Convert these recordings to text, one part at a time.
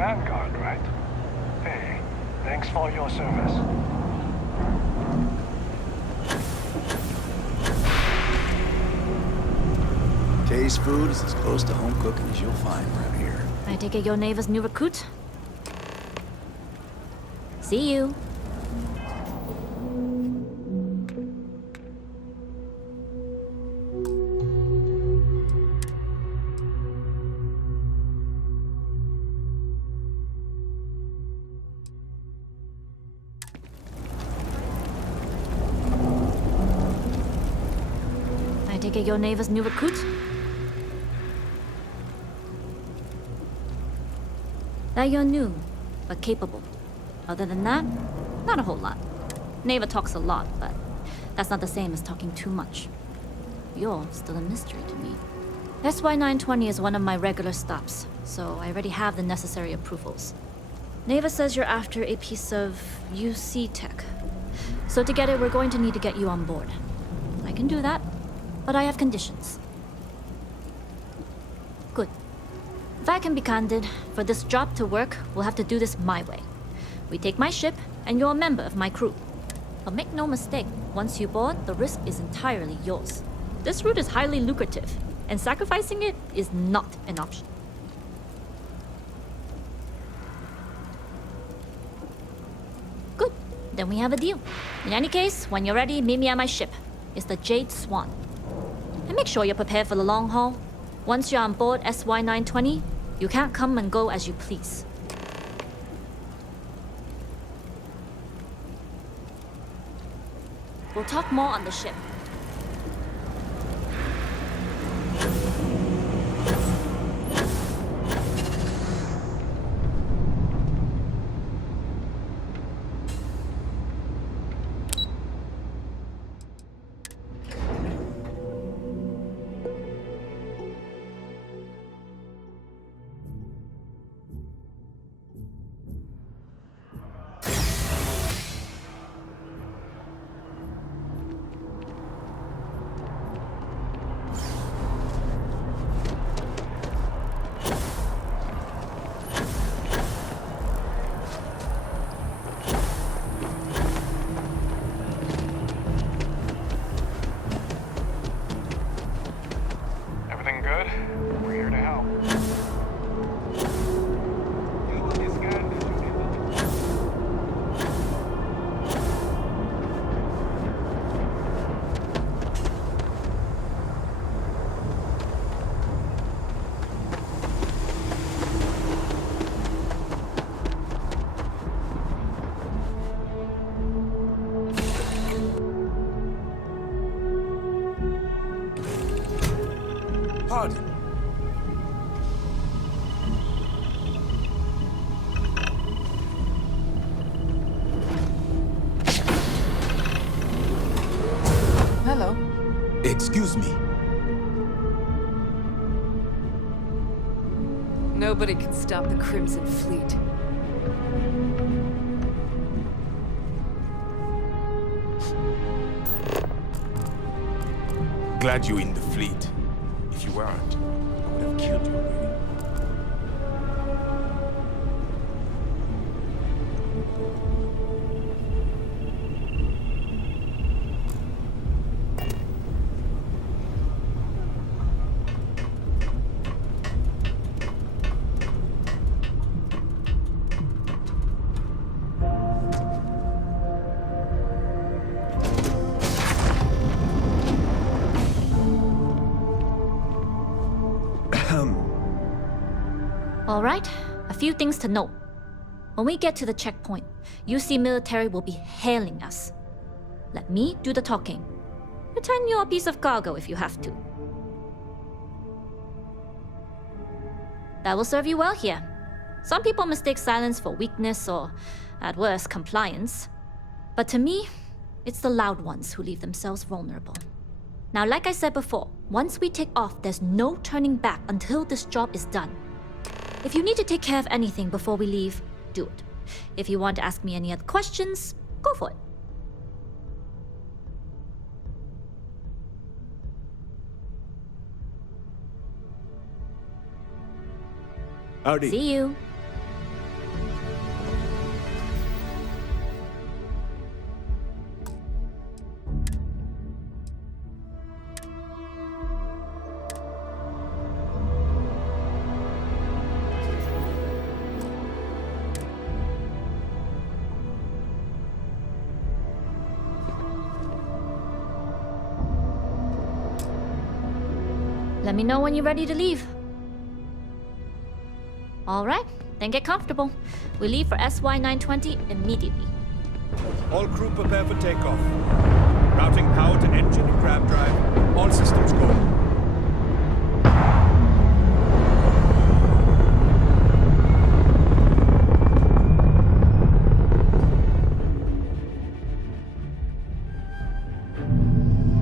Vanguard, right? Hey, thanks for your service. Kay's food is as close to home cooking as you'll find around here. I take it you're Neva's new recruit? See you. I take it you're Neva's new recruit? That you're new, but capable. Other than that, not a whole lot. Neva talks a lot, but that's not the same as talking too much. You're still a mystery to me. SY-920 is one of my regular stops, so I already have the necessary approvals. Neva says you're after a piece of UC tech. So to get it, we're going to need to get you on board. I can do that, but I have conditions. Good. If I can be candid, for this job to work, we'll have to do this my way. We take my ship, and you're a member of my crew. But make no mistake, once you board, the risk is entirely yours. This route is highly lucrative, and sacrificing it is not an option. Good. Then we have a deal. In any case, when you're ready, meet me at my ship. It's the Jade Swan. And make sure you're prepared for the long haul. Once you're on board SY-920, you can't come and go as you please. We'll talk more on the ship. Everything good? We're here to help. Pardon. Hello. Excuse me. Nobody can stop the Crimson Fleet. Glad you're in the fleet. If you weren't, I would have killed you already. All right, a few things to note. When we get to the checkpoint, UC military will be hailing us. Let me do the talking. Pretend you're a piece of cargo if you have to. That will serve you well here. Some people mistake silence for weakness or, at worst, compliance. But to me, it's the loud ones who leave themselves vulnerable. Now, like I said before, once we take off, there's no turning back until this job is done. If you need to take care of anything before we leave, do it. If you want to ask me any other questions, go for it. Howdy. See you. Let me know when you're ready to leave. All right, then get comfortable. We leave for SY-920 immediately. All crew prepare for takeoff. Routing power to engine and crab drive. All systems go.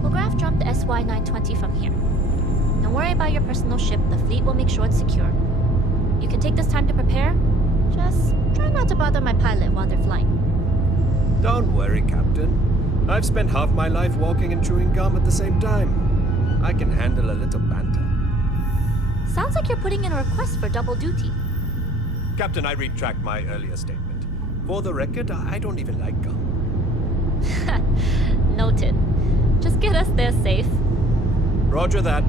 We'll graph jump the SY-920 from here. Don't worry about your personal ship. The fleet will make sure it's secure. You can take this time to prepare. Just try not to bother my pilot while they're flying. Don't worry, Captain. I've spent half my life walking and chewing gum at the same time. I can handle a little banter. Sounds like you're putting in a request for double duty. Captain, I retract my earlier statement. For the record, I don't even like gum. Noted. Just get us there safe. Roger that.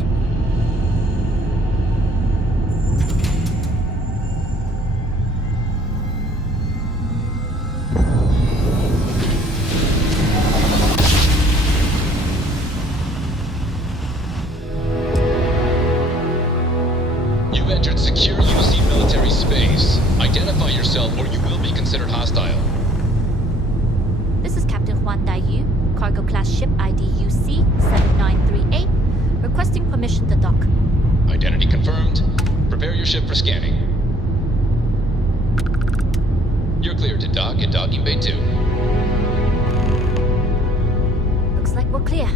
You've entered secure UC military space. Identify yourself or you will be considered hostile. This is Captain Huan Daiyu, cargo class ship ID UC-7938, requesting permission to dock. Identity confirmed. Prepare your ship for scanning. You're cleared to dock at docking bay 2. Looks like we're clear.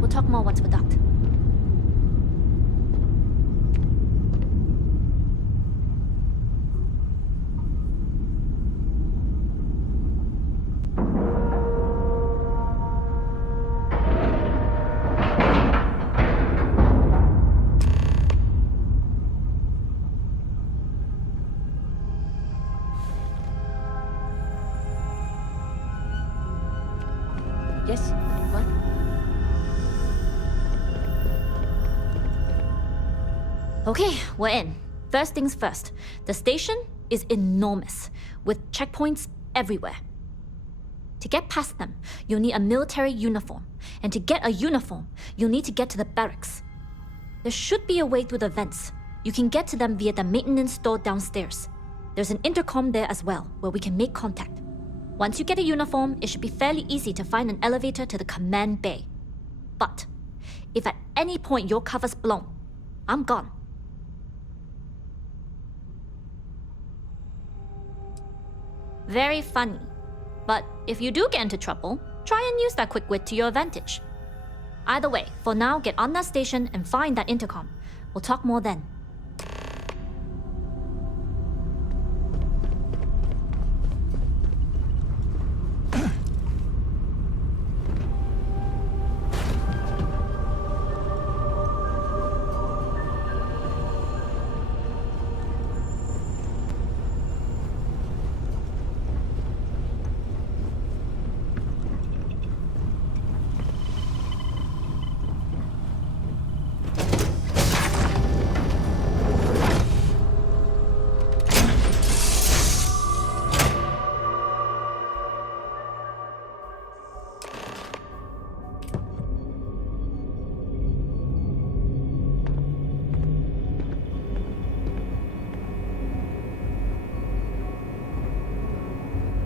We'll talk more once we're docked. Yes? What? Okay, we're in. First things first. The station is enormous, with checkpoints everywhere. To get past them, you'll need a military uniform. And to get a uniform, you'll need to get to the barracks. There should be a way through the vents. You can get to them via the maintenance store downstairs. There's an intercom there as well, where we can make contact. Once you get a uniform, it should be fairly easy to find an elevator to the command bay. But if at any point your cover's blown, I'm gone. Very funny. But if you do get into trouble, try and use that quick wit to your advantage. Either way, for now, get on that station and find that intercom. We'll talk more then.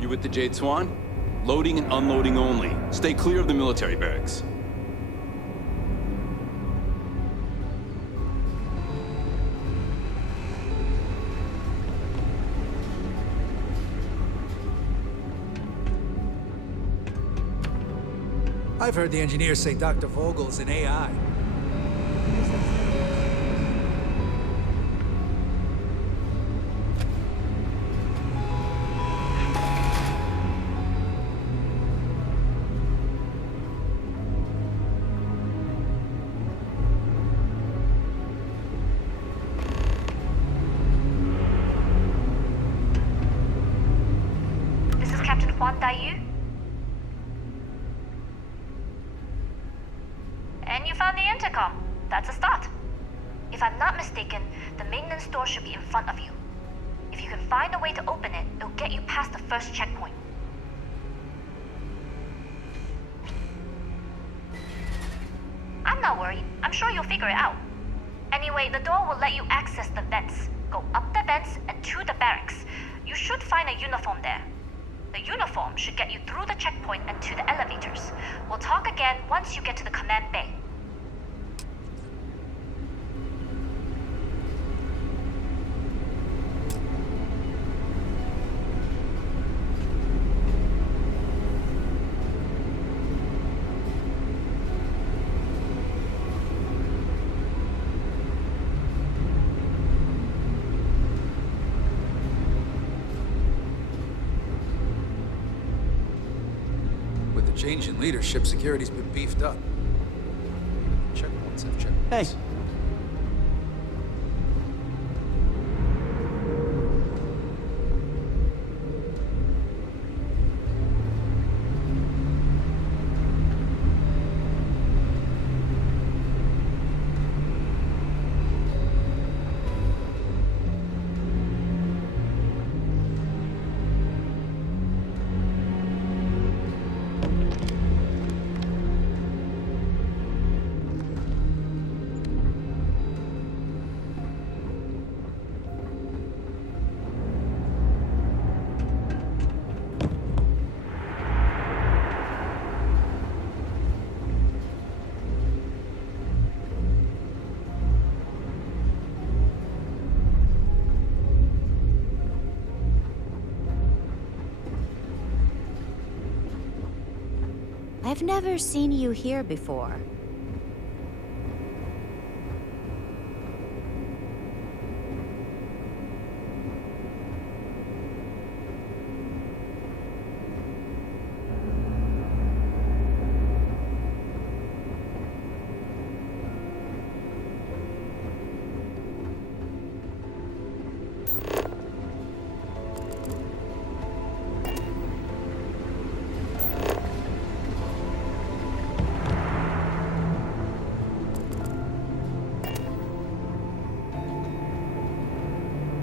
You with the Jade Swan? Loading and unloading only. Stay clear of the military barracks. I've heard the engineers say Dr. Vogel's an AI. This is Captain Huan Daiyu. And you found the intercom. That's a start. If I'm not mistaken, the maintenance door should be in front of you. If you can find a way to open it, it'll get you past the first checkpoint. I'm not worried. I'm sure you'll figure it out. Anyway, the door will let you access the vents. Go up the vents and to the barracks. You should find a uniform there. The uniform should get you through the checkpoint and to the elevators. We'll talk again once you get to the command bay. With the change in leadership, security's been beefed up. Checkpoints have checkpoints. Hey. I've never seen you here before.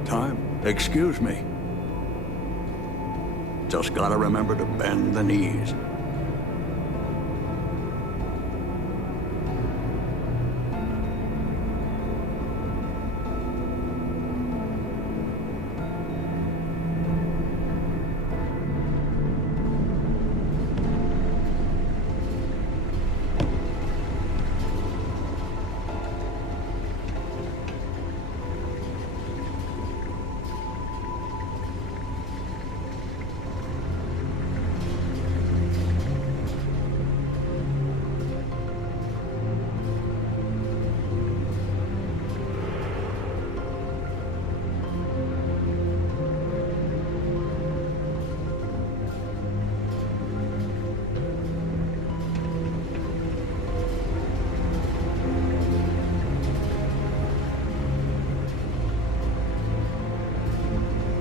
Time? Excuse me. Just gotta remember to bend the knees.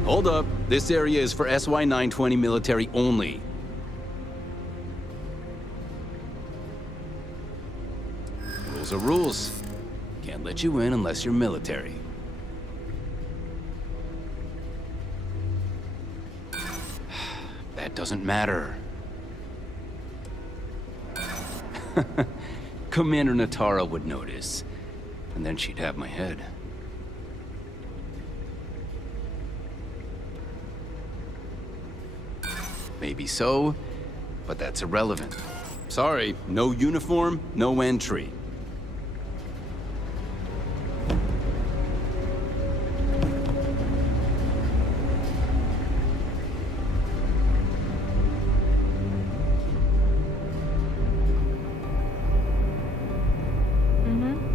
Hold up. This area is for SY-920 military only. Rules are rules. Can't let you in unless you're military. That doesn't matter. Commander Natara would notice, and then she'd have my head. Maybe so, but that's irrelevant. Sorry, no uniform, no entry.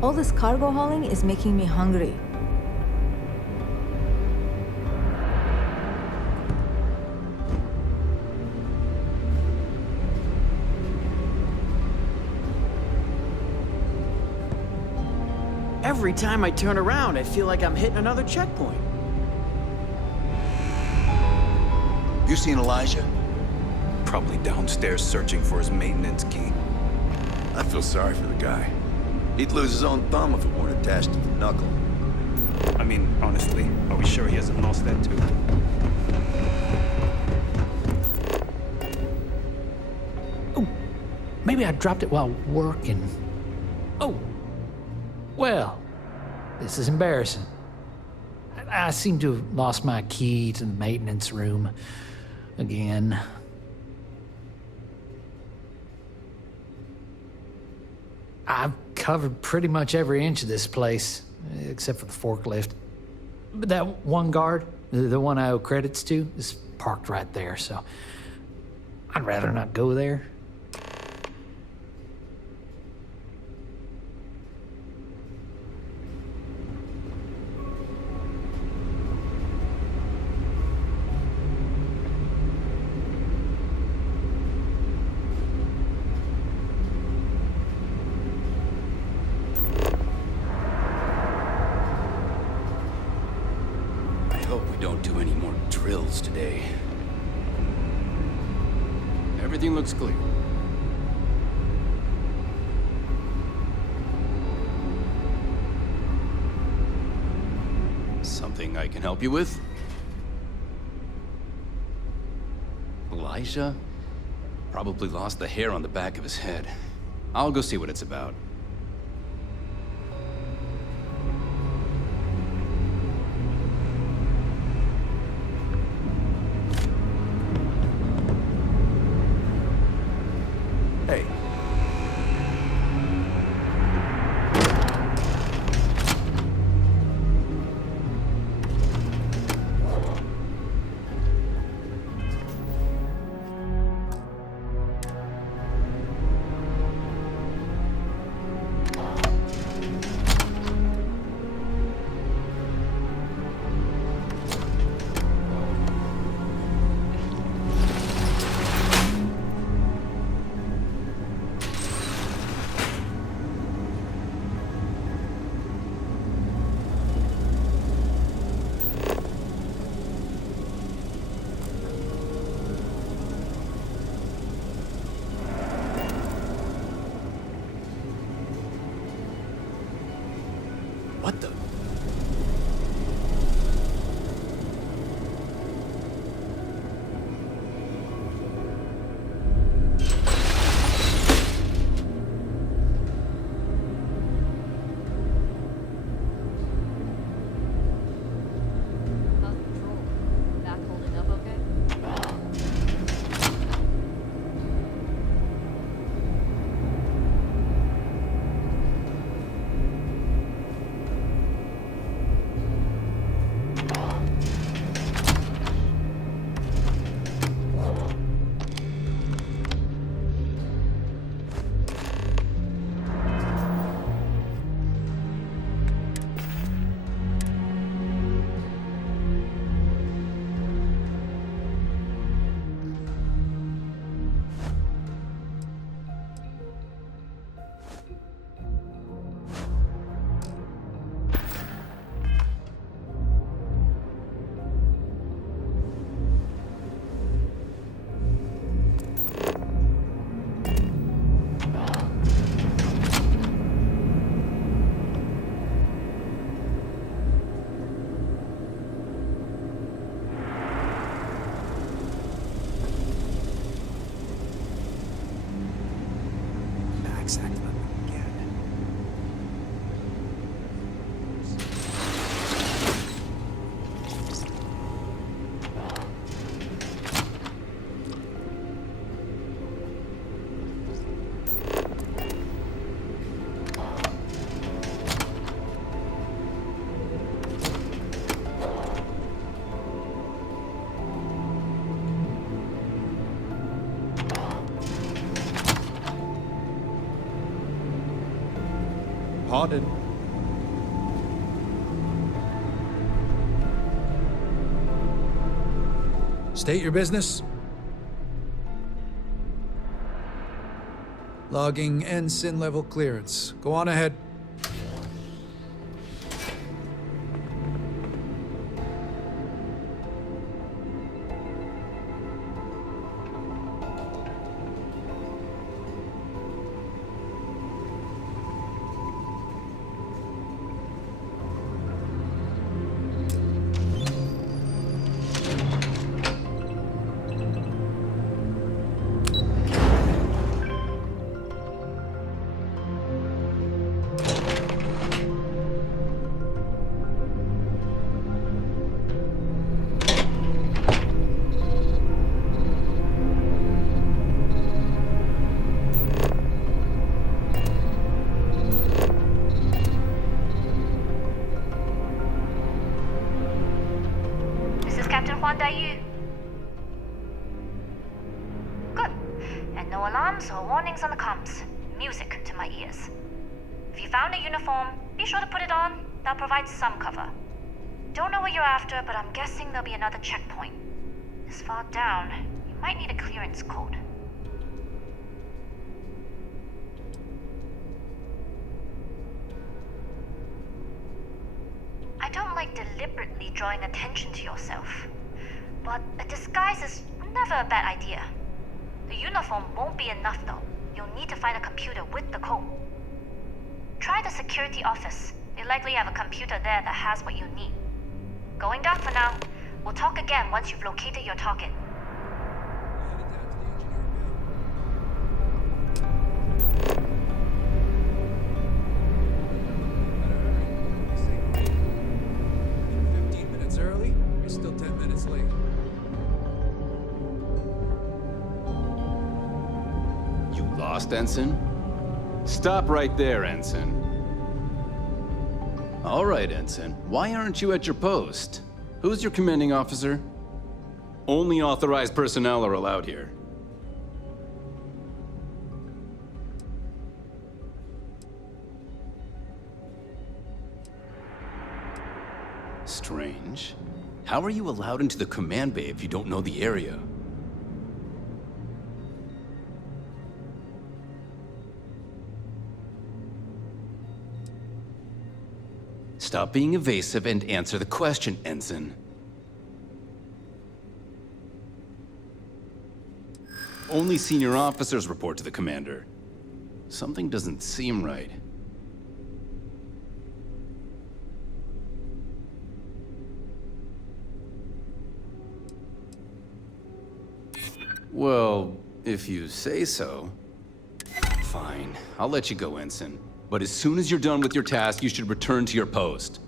All this cargo hauling is making me hungry. Every time I turn around, I feel like I'm hitting another checkpoint. You seen Elijah? Probably downstairs searching for his maintenance key. I feel sorry for the guy. He'd lose his own thumb if it weren't attached to the knuckle. I mean, honestly, are we sure he hasn't lost that too? Oh, maybe I dropped it while working. Oh, well, This is embarrassing. I seem to have lost my key to the maintenance room again. I've covered pretty much every inch of this place, except for the forklift. But that one guard, the one I owe credits to, is parked right there, so I'd rather not go there. Do any more drills today. Everything looks clear. Something I can help you with? Elijah? Probably lost the hair on the back of his head. I'll go see what it's about. Hey. What the? Pardon. State your business. Logging ensign level clearance. Go on ahead. Captain Huan Daiyu? Good. And no alarms or warnings on the comms. Music to my ears. If you found a uniform, be sure to put it on. That'll provide some cover. Don't know what you're after, but I'm guessing there'll be another checkpoint. This far down, you might need a clearance code. I don't like deliberately drawing attention to yourself, but a disguise is never a bad idea. The uniform won't be enough though. You'll need to find a computer with the code. Try the security office. They likely have a computer there that has what you need. Going down for now. We'll talk again once you've located your target. Early? You're still 10 minutes late. You lost, Ensign? Stop right there, Ensign. All right, Ensign. Why aren't you at your post? Who's your commanding officer? Only authorized personnel are allowed here. Strange. How are you allowed into the command bay if you don't know the area? Stop being evasive and answer the question, Ensign. Only senior officers report to the commander. Something doesn't seem right. Well, if you say so. Fine, I'll let you go, Ensign. But as soon as you're done with your task, you should return to your post.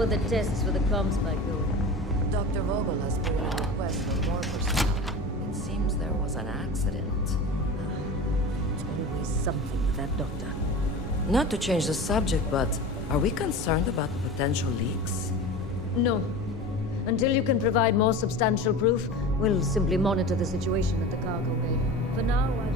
How are the tests for the comms spike going? Dr. Vogel has put in a request for more personnel. It seems there was an accident. Always something with that doctor. Not to change the subject, but are we concerned about potential leaks? No. Until you can provide more substantial proof, we'll simply monitor the situation at the cargo bay. For now, I've...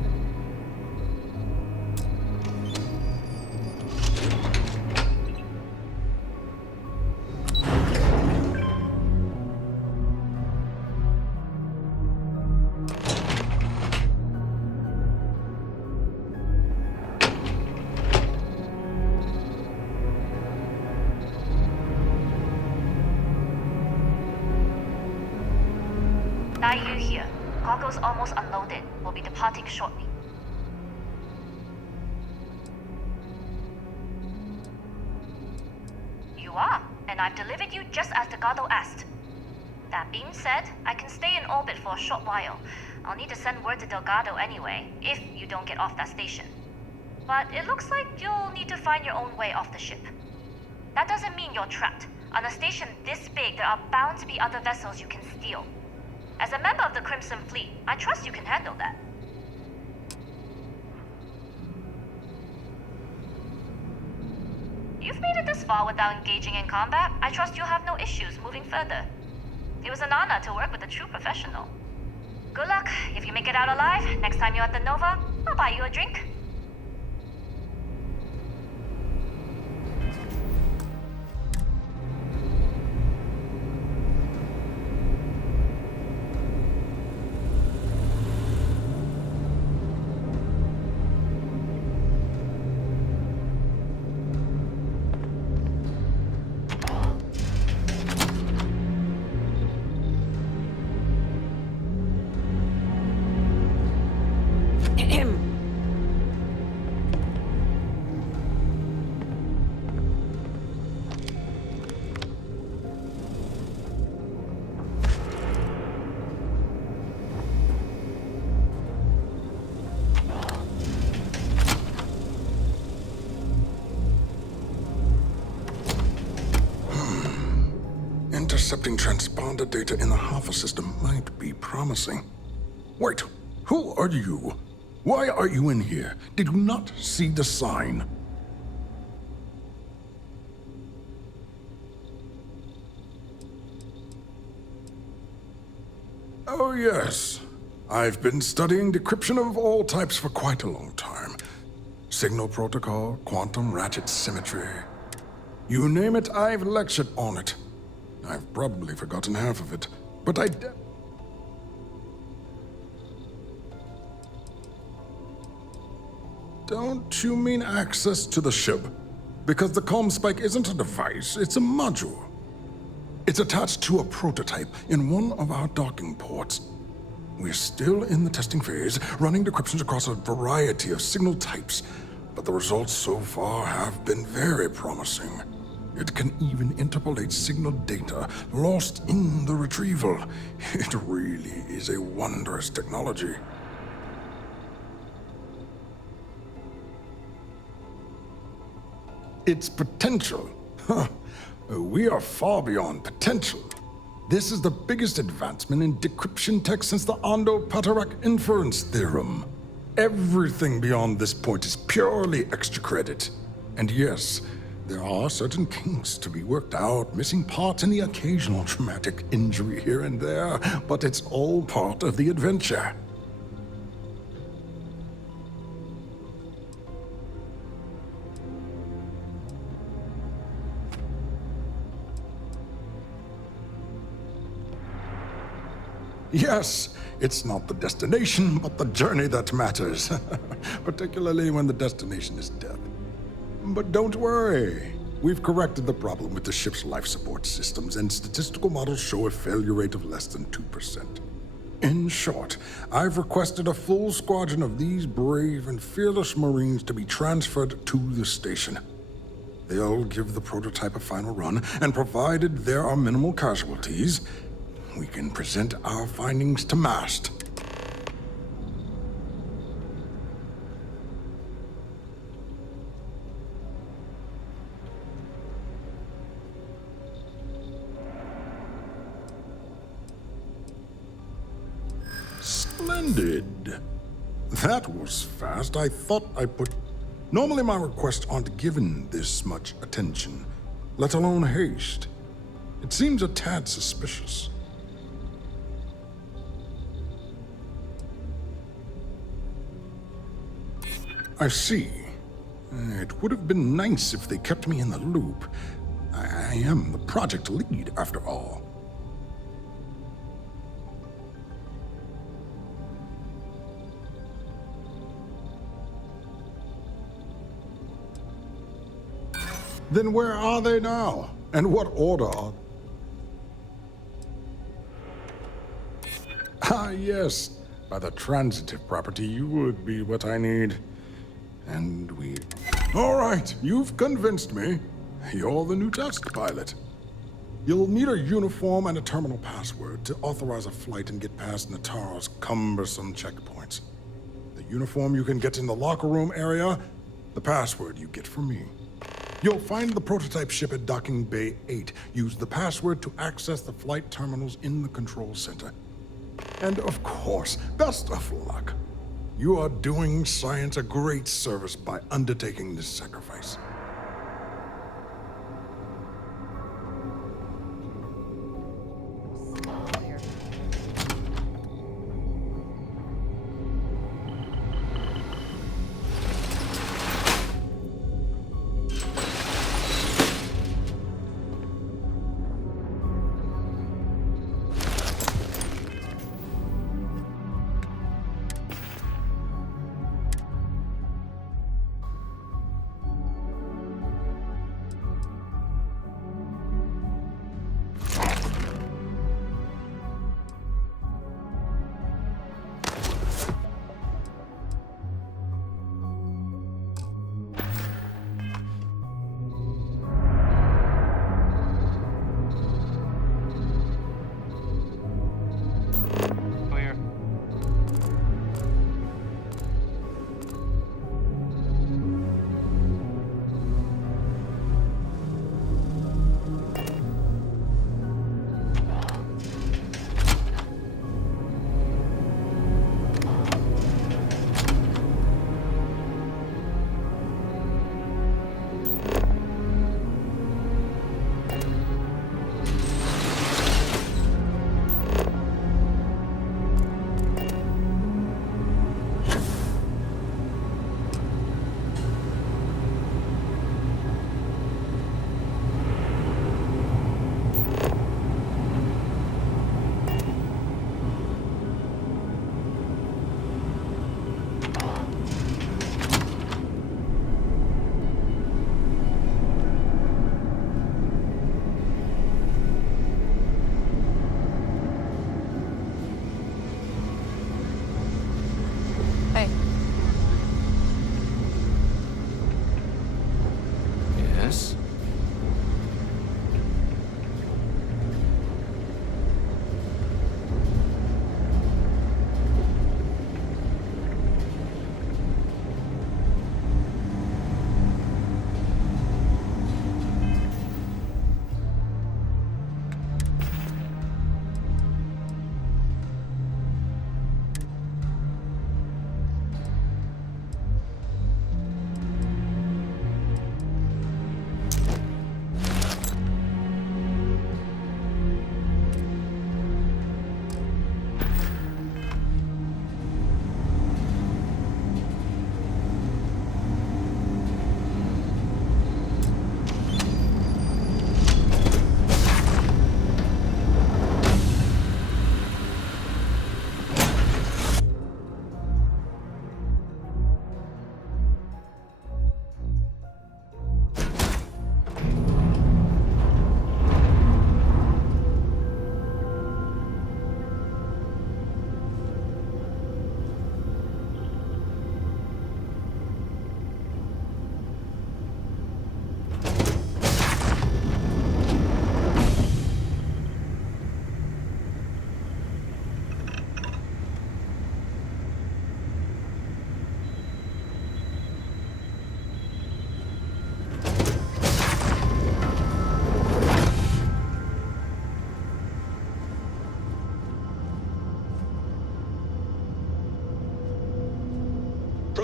Dai Yu here. Cargo's almost unloaded. We'll be departing shortly. You are, and I've delivered you just as Delgado asked. That being said, I can stay in orbit for a short while. I'll need to send word to Delgado anyway, if you don't get off that station. But it looks like you'll need to find your own way off the ship. That doesn't mean you're trapped. On a station this big, there are bound to be other vessels you can steal. As a member of the Crimson Fleet, I trust you can handle that. You've made it this far without engaging in combat. I trust you'll have no issues moving further. It was an honor to work with a true professional. Good luck. If you make it out alive, next time you're at the Nova, I'll buy you a drink. Intercepting transponder data in the Alpha system might be promising. Wait, who are you? Why are you in here? Did you not see the sign? Oh yes. I've been studying decryption of all types for quite a long time. Signal protocol, quantum ratchet symmetry. You name it, I've lectured on it. I've probably forgotten half of it, but Don't you mean access to the ship? Because the comm spike isn't a device, it's a module. It's attached to a prototype in one of our docking ports. We're still in the testing phase, running decryptions across a variety of signal types, but the results so far have been very promising. It can even interpolate signal data lost in the retrieval. It really is a wondrous technology. Its potential? Huh. We are far beyond potential. This is the biggest advancement in decryption tech since the Ondo-Patarak inference theorem. Everything beyond this point is purely extra credit. And yes, there are certain kinks to be worked out, missing parts and the occasional traumatic injury here and there, but it's all part of the adventure. Yes, it's not the destination, but the journey that matters, particularly when the destination is death. But don't worry. We've corrected the problem with the ship's life support systems, and statistical models show a failure rate of less than 2%. In short, I've requested a full squadron of these brave and fearless Marines to be transferred to the station. They'll give the prototype a final run, and provided there are minimal casualties, we can present our findings to MAST. Splendid. That was fast. I thought I put... Normally my requests aren't given this much attention, let alone haste. It seems a tad suspicious. I see. It would have been nice if they kept me in the loop. I am the project lead, after all. Then where are they now? And what order are... Ah, yes. By the transitive property, you would be what I need. And we... All right, you've convinced me. You're the new test pilot. You'll need a uniform and a terminal password to authorize a flight and get past Nataro's cumbersome checkpoints. The uniform you can get in the locker room area, the password you get from me. You'll find the prototype ship at Docking Bay 8. Use the password to access the flight terminals in the control center. And of course, best of luck. You are doing science a great service by undertaking this sacrifice.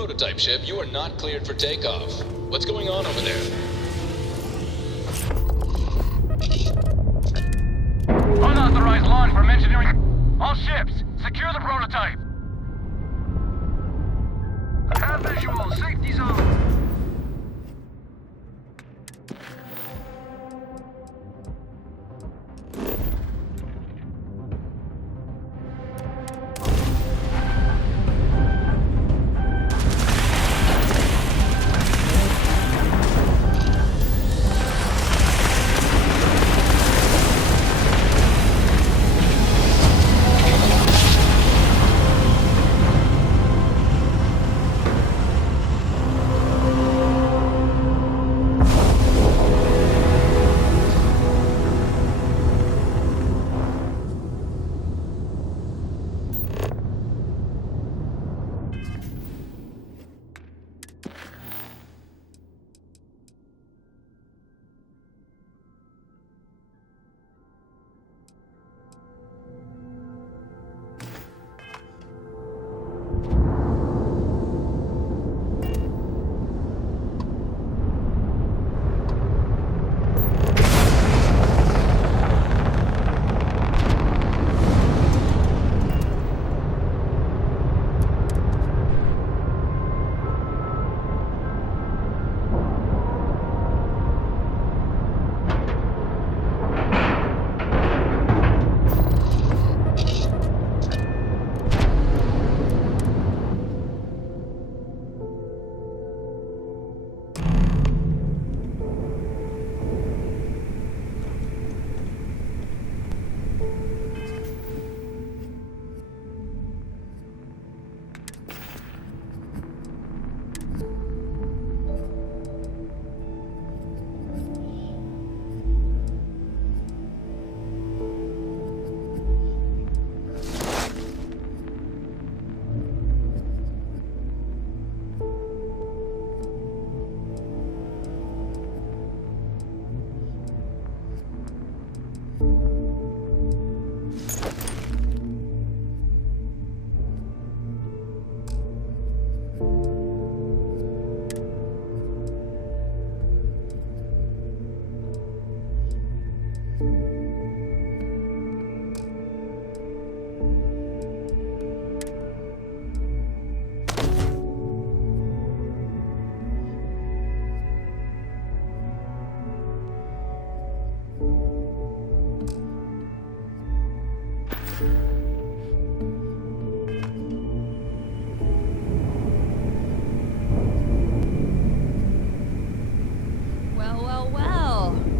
prototype ship, you are not cleared for takeoff. What's going on over there? Unauthorized launch from engineering. All ships, secure the prototype. Have visual, safety zone.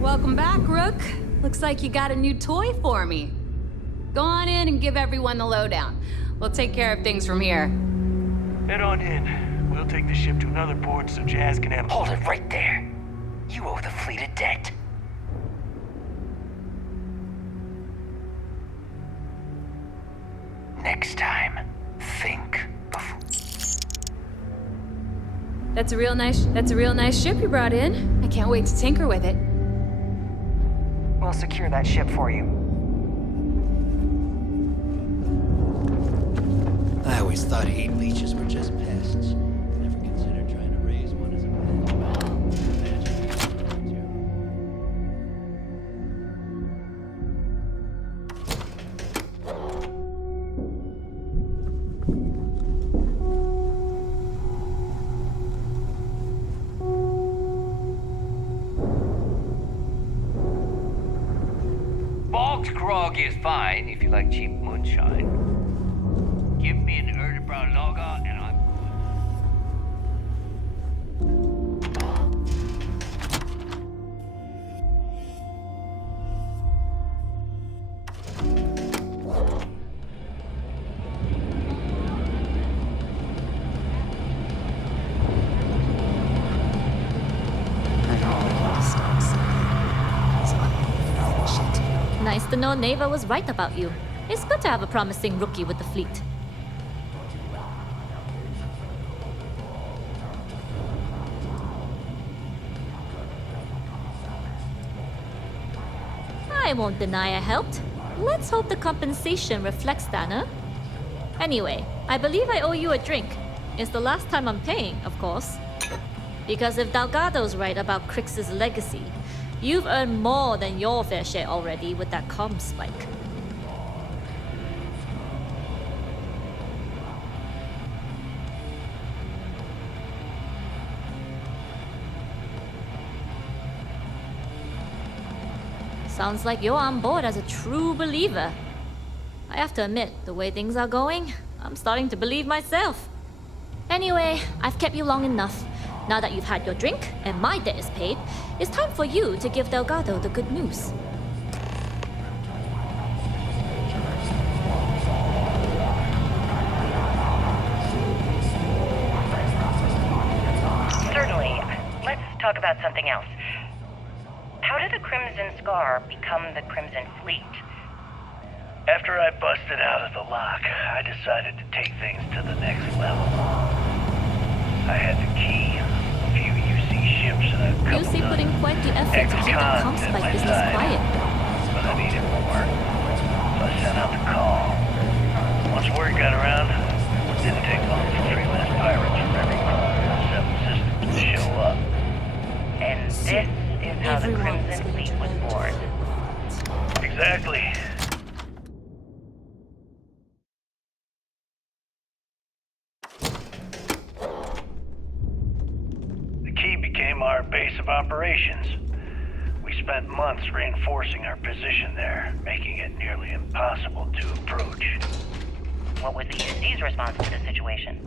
Welcome back, Rook. Looks like you got a new toy for me. Go on in and give everyone the lowdown. We'll take care of things from here. Head on in. We'll take the ship to another port so Jazz can have... Hold it right there. You owe the fleet a debt. Next time, think before... That's a real nice ship you brought in. I can't wait to tinker with it. We'll secure that ship for you. I always thought heat leeches were just pests. Never considered trying to raise one as a Grog is fine if you like cheap moonshine. Give me an Erdebrow lager and I'm Nice to know Neva was right about you. It's good to have a promising rookie with the fleet. I won't deny I helped. Let's hope the compensation reflects that, huh? Anyway, I believe I owe you a drink. It's the last time I'm paying, of course. Because if Delgado's right about Crix's legacy, you've earned more than your fair share already with that comm spike. Sounds like you're on board as a true believer. I have to admit, the way things are going, I'm starting to believe myself. Anyway, I've kept you long enough. Now that you've had your drink and my debt is paid, it's time for you to give Delgado the good news. Certainly. Let's talk about something else. How did the Crimson Scar become the Crimson Fleet? After I busted out of the lock, I decided to take things to the next level. I had the key, a few UC ships, and a couple UC put in quite the effort to keep that comm spike business quiet. But I needed more, so I sent out the call. Once word got around, it didn't take long for 3 less pirates from every corner of the 7 systems to show up. And this is how the Crimson Fleet was born. Exactly. The key became our base of operations. We spent months reinforcing our position there, making it nearly impossible to approach. What was the UC's response to the situation?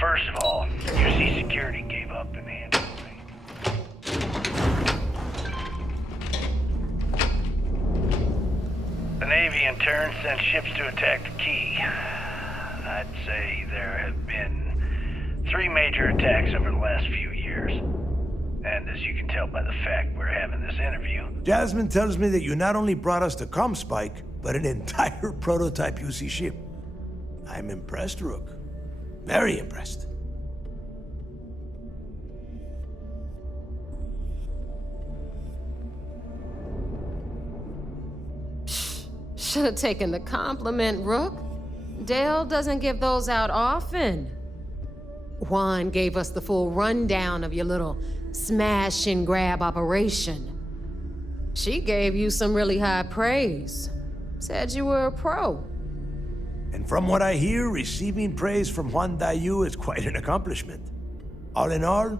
First of all, UC security gave up and handed me. The Navy in turn sent ships to attack the key. I'd say there have been 3 major attacks over the last few years. And as you can tell by the fact we're having this interview... Jasmine tells me that you not only brought us the comm spike, but an entire prototype UC ship. I'm impressed, Rook. Very impressed. Should have taken the compliment, Rook. Dale doesn't give those out often. Juan gave us the full rundown of your little smash and grab operation. She gave you some really high praise. Said you were a pro. And from what I hear, receiving praise from Juan Dayu is quite an accomplishment. All in all,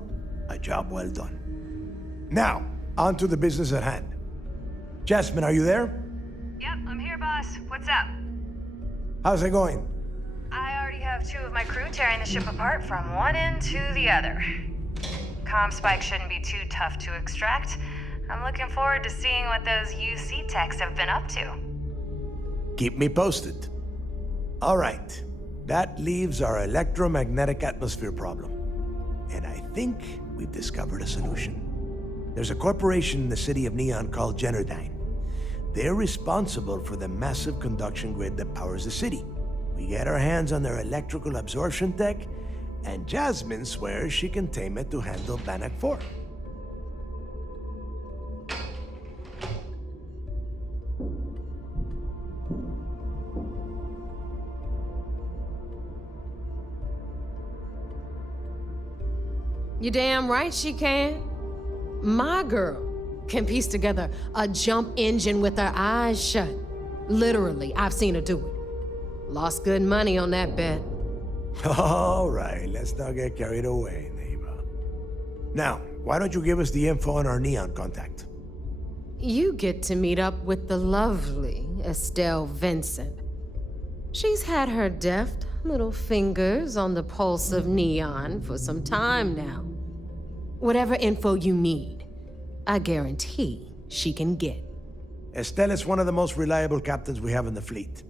a job well done. Now, on to the business at hand. Jasmine, are you there? Yep, I'm here, boss. What's up? How's it going? I already have 2 of my crew tearing the ship apart from one end to the other. Comm spike shouldn't be too tough to extract. I'm looking forward to seeing what those UC techs have been up to. Keep me posted. All right, that leaves our electromagnetic atmosphere problem. And I think we've discovered a solution. There's a corporation in the city of Neon called Generdyne. They're responsible for the massive conduction grid that powers the city. We get our hands on their electrical absorption tech, and Jasmine swears she can tame it to handle Bannock 4. You damn right she can. My girl can piece together a jump engine with her eyes shut. Literally, I've seen her do it. Lost good money on that bet. All right, let's not get carried away, neighbor. Now, why don't you give us the info on our Neon contact? You get to meet up with the lovely Estelle Vincent. She's had her deft little fingers on the pulse of Neon for some time now. Whatever info you need, I guarantee she can get. Estelle is one of the most reliable captains we have in the fleet.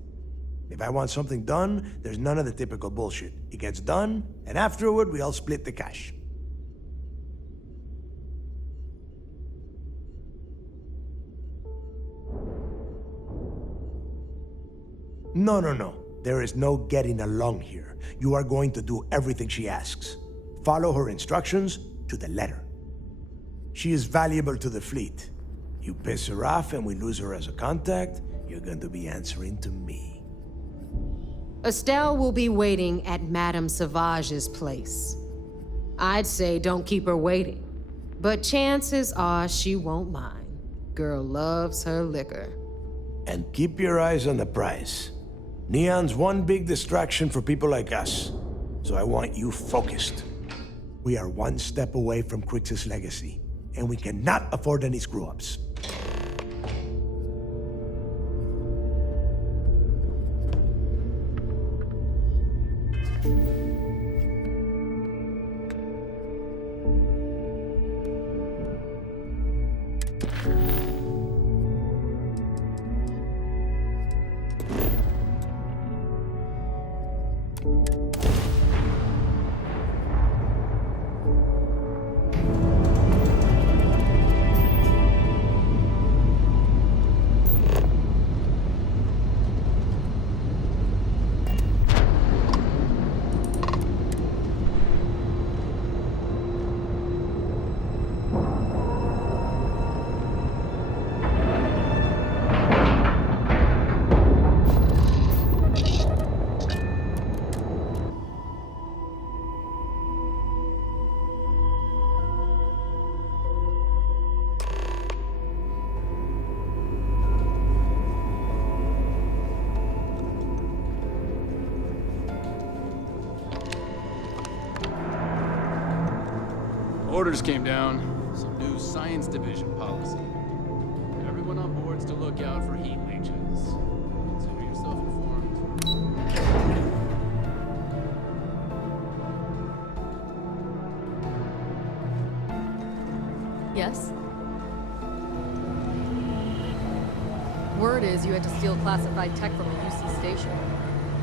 If I want something done, there's none of the typical bullshit. It gets done, and afterward, we all split the cash. No. There is no getting along here. You are going to do everything she asks. Follow her instructions to the letter. She is valuable to the fleet. You piss her off and we lose her as a contact, you're going to be answering to me. Estelle will be waiting at Madame Sauvage's place. I'd say don't keep her waiting, but chances are she won't mind. Girl loves her liquor. And keep your eyes on the prize. Neon's one big distraction for people like us, so I want you focused. We are one step away from Crixus' legacy, and we cannot afford any screw-ups. Orders came down. Some new science division policy. Everyone on board's to look out for heat leeches. Consider yourself informed. Yes? Word is you had to steal classified tech from a UC station.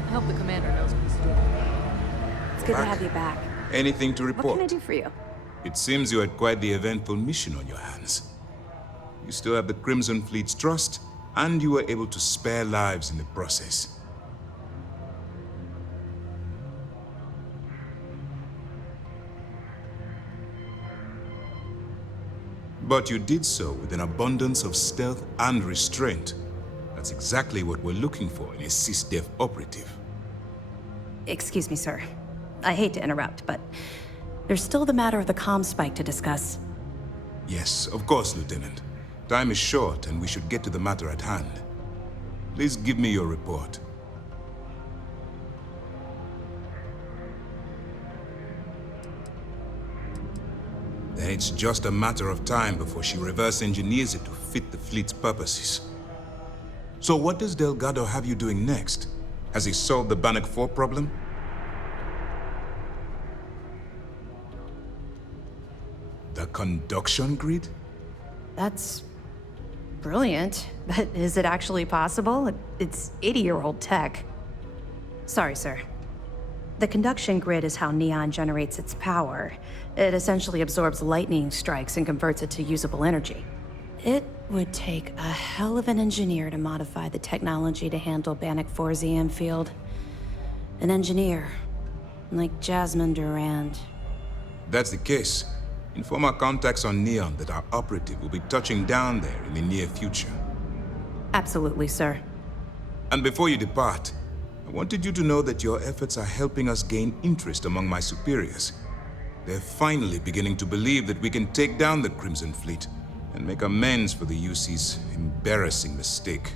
I hope the commander knows what he's doing. It's good to have you back. Anything to report? What can I do for you? It seems you had quite the eventful mission on your hands. You still have the Crimson Fleet's trust, and you were able to spare lives in the process. But you did so with an abundance of stealth and restraint. That's exactly what we're looking for in a SysDef operative. Excuse me, sir. I hate to interrupt, but there's still the matter of the comm spike to discuss. Yes, of course, Lieutenant. Time is short, and we should get to the matter at hand. Please give me your report. Then it's just a matter of time before she reverse engineers it to fit the fleet's purposes. So what does Delgado have you doing next? Has he solved the Bannock 4 problem? The conduction grid? That's brilliant, but is it actually possible? It's 80-year-old tech. Sorry, sir. The conduction grid is how Neon generates its power. It essentially absorbs lightning strikes and converts it to usable energy. It would take a hell of an engineer to modify the technology to handle Bannock 4's EM field. An engineer, like Jasmine Durand. That's the case. Inform our contacts on Neon that our operative will be touching down there in the near future. Absolutely, sir. And before you depart, I wanted you to know that your efforts are helping us gain interest among my superiors. They're finally beginning to believe that we can take down the Crimson Fleet and make amends for the UC's embarrassing mistake.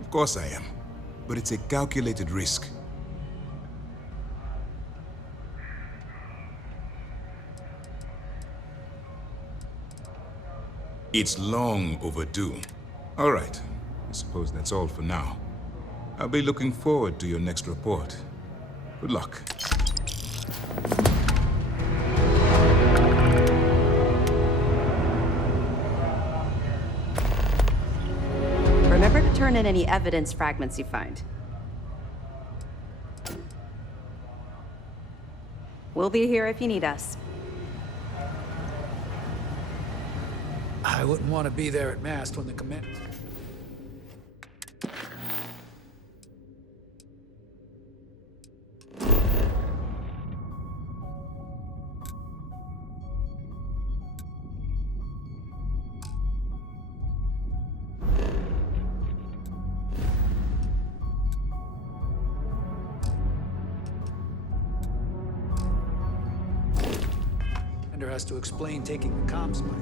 Of course I am, but it's a calculated risk. It's long overdue. All right, I suppose that's all for now. I'll be looking forward to your next report. Good luck. Remember to turn in any evidence fragments you find. We'll be here if you need us. I wouldn't want to be there at mast when the command... Commander has to explain taking the comm spike.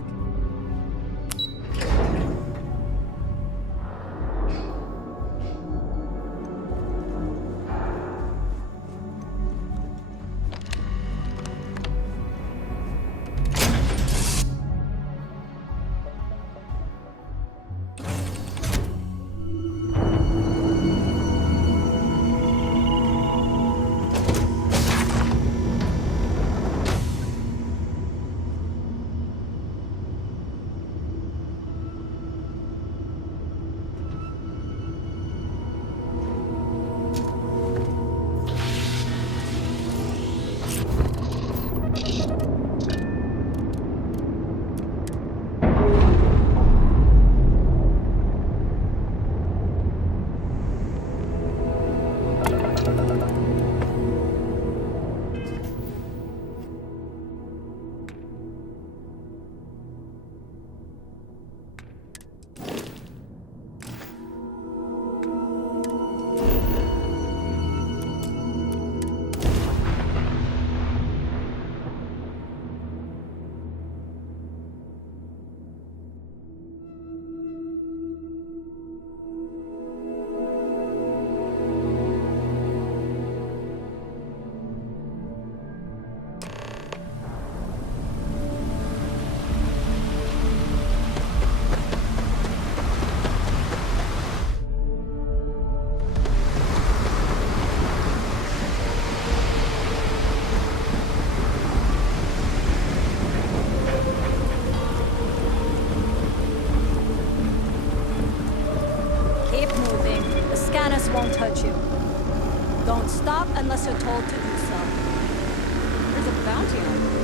Won't hurt you. Don't stop unless you're told to do so. There's a bounty on you.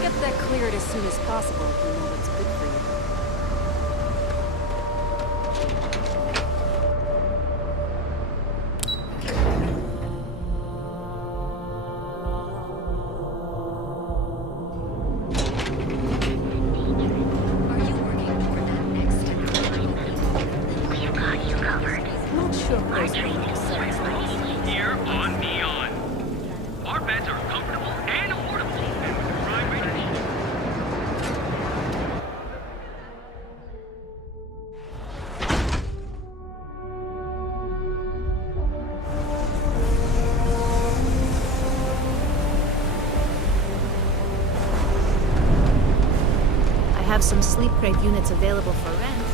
Get that cleared as soon as possible if you know what's good for you. Here on Neon. Our beds are comfortable and affordable, and with prime rating. I have some sleep crate units available for rent.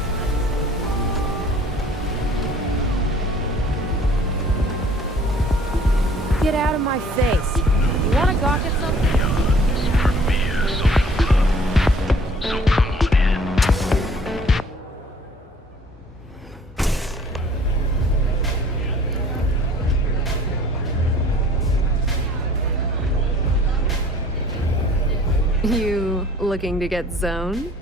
Get out of my face. You wanna gawk at something? So come on in. You looking to get zoned?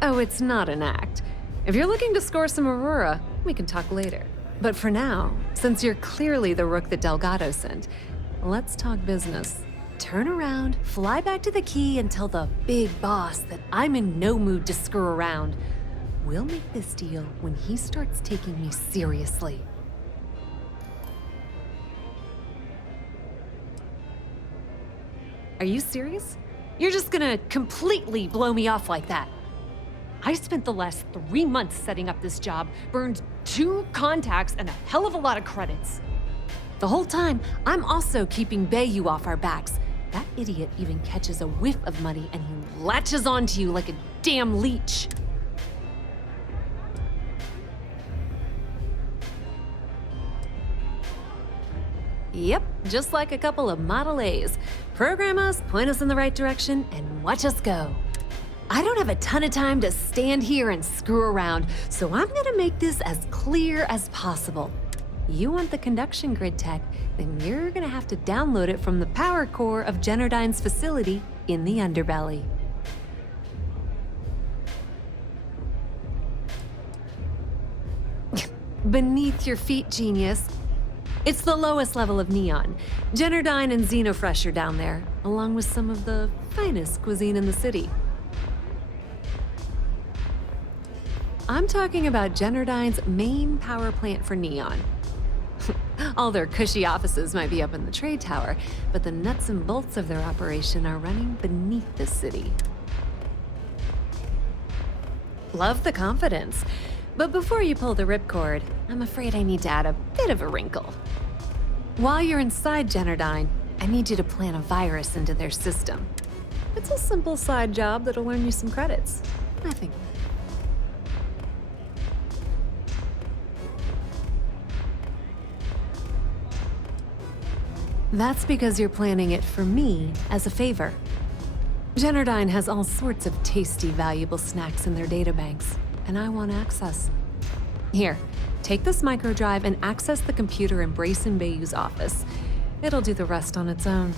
Oh, it's not an act. If you're looking to score some Aurora, we can talk later. But for now, since you're clearly the rook that Delgado sent, let's talk business. Turn around, fly back to the key, and tell the big boss that I'm in no mood to screw around. We'll make this deal when he starts taking me seriously. Are you serious? You're just gonna completely blow me off like that? I spent the last 3 months setting up this job, burned 2 contacts and a hell of a lot of credits. The whole time, I'm also keeping Bayou off our backs. That idiot even catches a whiff of money and he latches onto you like a damn leech. Yep, just like a couple of Model A's. Program us, point us in the right direction, and watch us go. I don't have a ton of time to stand here and screw around, so I'm gonna make this as clear as possible. You want the conduction grid tech, then you're gonna have to download it from the power core of Generdyne's facility in the underbelly. Beneath your feet, genius. It's the lowest level of Neon. Generdyne and Xenofresh are down there, along with some of the finest cuisine in the city. I'm talking about Generdyne's main power plant for Neon. All their cushy offices might be up in the trade tower, but the nuts and bolts of their operation are running beneath the city. Love the confidence. But before you pull the ripcord, I'm afraid I need to add a bit of a wrinkle. While you're inside Generdyne, I need you to plant a virus into their system. It's a simple side job that'll earn you some credits. Nothing. That's because you're planning it for me as a favor. Generdyne has all sorts of tasty, valuable snacks in their databanks, and I want access. Here, take this microdrive and access the computer in Brayson Bayou's office. It'll do the rest on its own.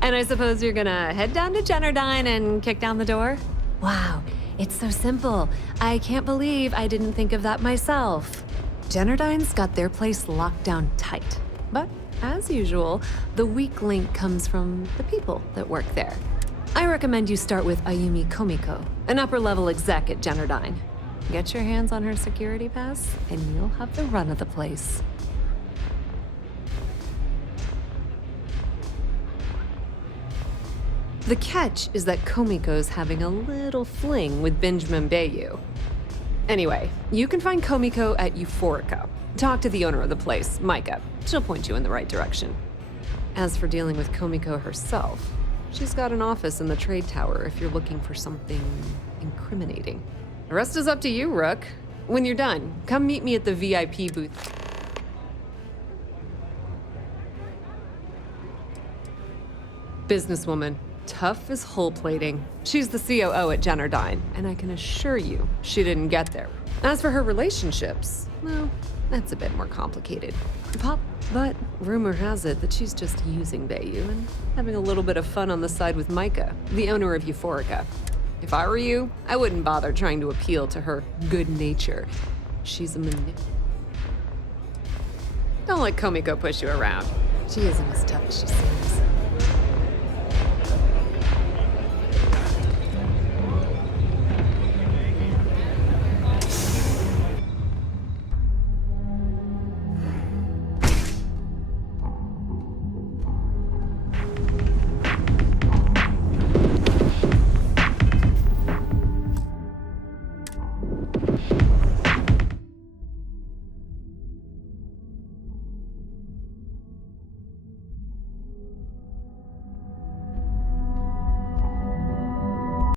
And I suppose you're gonna head down to Generdyne and kick down the door? Wow, it's so simple. I can't believe I didn't think of that myself. Generdyne's got their place locked down tight. But, as usual, the weak link comes from the people that work there. I recommend you start with Ayumi Komiko, an upper-level exec at Generdyne. Get your hands on her security pass, and you'll have the run of the place. The catch is that Komiko's having a little fling with Benjamin Bayou. Anyway, you can find Komiko at Euphorica. Talk to the owner of the place, Micah. She'll point you in the right direction. As for dealing with Komiko herself, she's got an office in the trade tower if you're looking for something incriminating. The rest is up to you, Rook. When you're done, come meet me at the VIP booth. Businesswoman. Tough as hull plating. She's the COO at Generdyne, and I can assure you she didn't get there. As for her relationships, well, that's a bit more complicated. But rumor has it that she's just using Bayou and having a little bit of fun on the side with Micah, the owner of Euphorica. If I were you, I wouldn't bother trying to appeal to her good nature. She's a Don't let Komiko push you around. She isn't as tough as she seems.